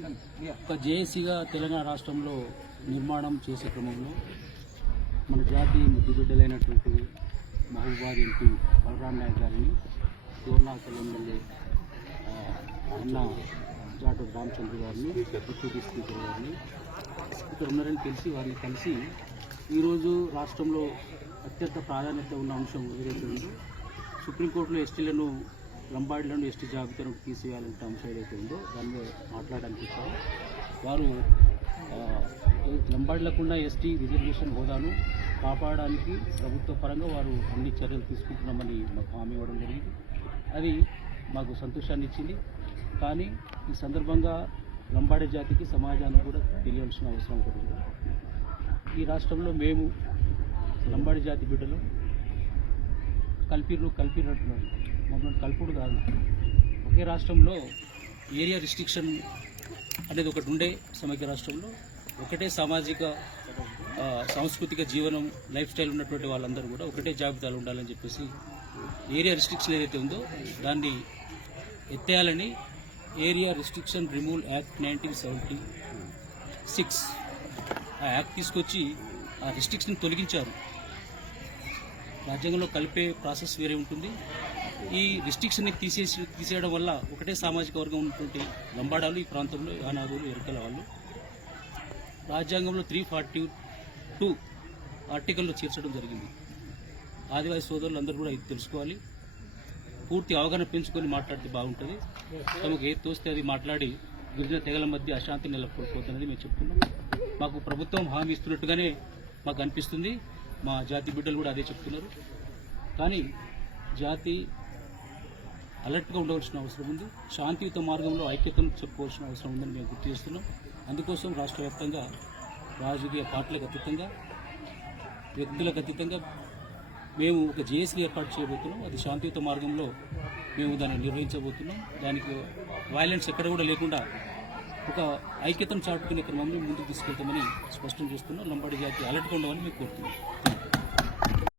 ఒక జేఏసీగా తెలంగాణ రాష్ట్రంలో నిర్మాణం చేసే క్రమంలో మన జాతి ముద్దుబిడ్డలైనటువంటి మహబూబాద్ ఎంపీ బలరాం నాయక్ గారిని శివనాకల్ ఎమ్మెల్యే అన్న జాటూరు రామచంద్ర గారిని డిప్యూటీ స్పీకర్ గారిని ఇక్కడ ఉన్నారని తెలిసి వారిని కలిసి ఈరోజు రాష్ట్రంలో అత్యంత ప్రాధాన్యత ఉన్న అంశం ఏదైతే ఉందో సుప్రీంకోర్టులో ఎస్టీలను లంబాడీలను ఎస్టీ జాబితాను తీసేయాలంటే అంశం ఏదైతే ఉందో దాని మీద మాట్లాడడానికి వచ్చారు. వారు లంబాడీలకున్న ఎస్టీ రిజర్వేషన్ హోదాను కాపాడడానికి ప్రభుత్వ పరంగా వారు అన్ని చర్యలు తీసుకుంటున్నామని మాకు హామీ ఇవ్వడం జరిగింది. అది మాకు సంతోషాన్ని ఇచ్చింది. కానీ ఈ సందర్భంగా లంబాడీ జాతికి సమాజానికి కూడా తెలియాల్సిన అవసరం ఒకటి ఉంది. ఈ రాష్ట్రంలో మేము లంబాడీ జాతి బిడ్డలు కలిపిరు అంటున్నారు. మమ్మల్ని కలుపుడు కాదు. ఒకే రాష్ట్రంలో ఏరియా రిస్ట్రిక్షన్ అనేది ఒకటి ఉండే సమైక్య రాష్ట్రంలో ఒకటే సామాజిక సాంస్కృతిక జీవనం లైఫ్ స్టైల్ ఉన్నటువంటి వాళ్ళందరూ కూడా ఒకటే జాబితాలు ఉండాలని చెప్పేసి ఏరియా రిస్ట్రిక్షన్ ఏదైతే ఉందో దాన్ని ఎత్తేయాలని ఏరియా రిస్ట్రిక్షన్ రిమూవల్ యాక్ట్ 1976 ఆ యాక్ట్ తీసుకొచ్చి ఆ రిస్ట్రిక్షన్ తొలగించారు. రాజ్యాంగంలో కలిపే ప్రాసెస్ వేరే ఉంటుంది. ఈ రిస్ట్రిక్షన్ని తీసేయడం వల్ల ఒకటే సామాజిక వర్గం ఉన్నటువంటి లంబాడాలు ఈ ప్రాంతంలో యానాదులు ఎరుకల వాళ్ళు రాజ్యాంగంలో 342 ఆర్టికల్లో చేర్చడం జరిగింది. ఆదివాసీ సోదరులు అందరూ కూడా ఇది తెలుసుకోవాలి. పూర్తి అవగాహన పెంచుకొని మాట్లాడితే బాగుంటుంది. తమకు ఏది తోస్తే అది మాట్లాడి గిరిజన తెగల మధ్య అశాంతి నెలకొల్పోతున్నది మేము చెప్తున్నాం. మాకు ప్రభుత్వం హామీ ఇస్తున్నట్టుగానే మాకు అనిపిస్తుంది. మా జాతి బిడ్డలు కూడా అదే చెప్తున్నారు. కానీ జాతి అలర్ట్గా ఉండవలసిన అవసరం ఉంది. శాంతియుత మార్గంలో ఐక్యతను చెప్పుకోవాల్సిన అవసరం ఉందని మేము గుర్తు చేస్తున్నాం. అందుకోసం రాష్ట్ర వ్యాప్తంగా రాజకీయ పార్టీలకు అతీతంగా వ్యక్తులకు అతీతంగా మేము ఒక జేఏసీ ఏర్పాటు చేయబోతున్నాం. అది శాంతియుత మార్గంలో మేము దాన్ని నిర్వహించబోతున్నాం. దానికి వైలెన్స్ ఎక్కడ కూడా లేకుండా ఒక ఐక్యతను చాటుకునే క్రమంలో ముందుకు తీసుకెళ్తామని స్పష్టం చేస్తున్నాం. లంబాడీ జాతి అలర్ట్గా ఉండమని మేము కోరుతున్నాం.